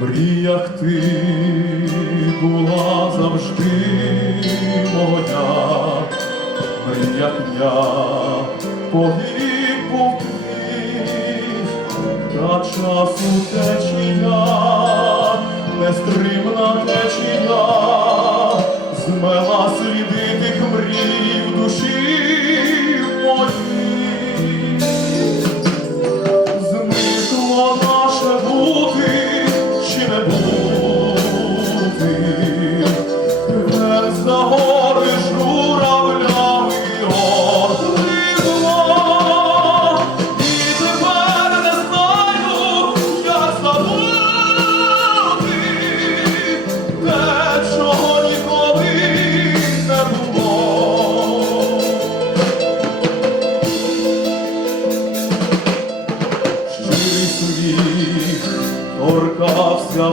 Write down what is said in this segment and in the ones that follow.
мріях ти була завжди моя, мріях я погиб був та часу течія, нестримна течія.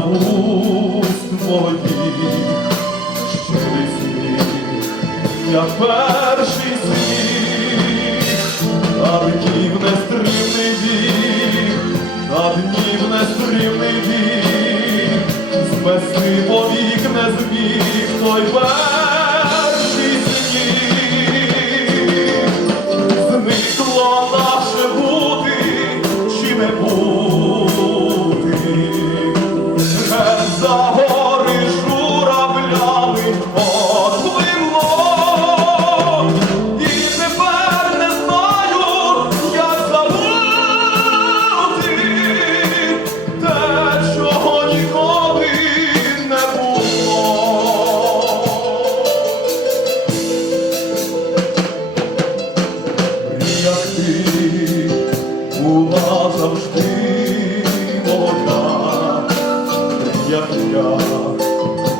вуст моїх, щирий сміх, як перший сміх, а днів нестримний вік, а днів нестримний вік, з повік не зміг той век.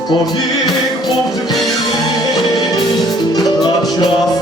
повік був твій, на час.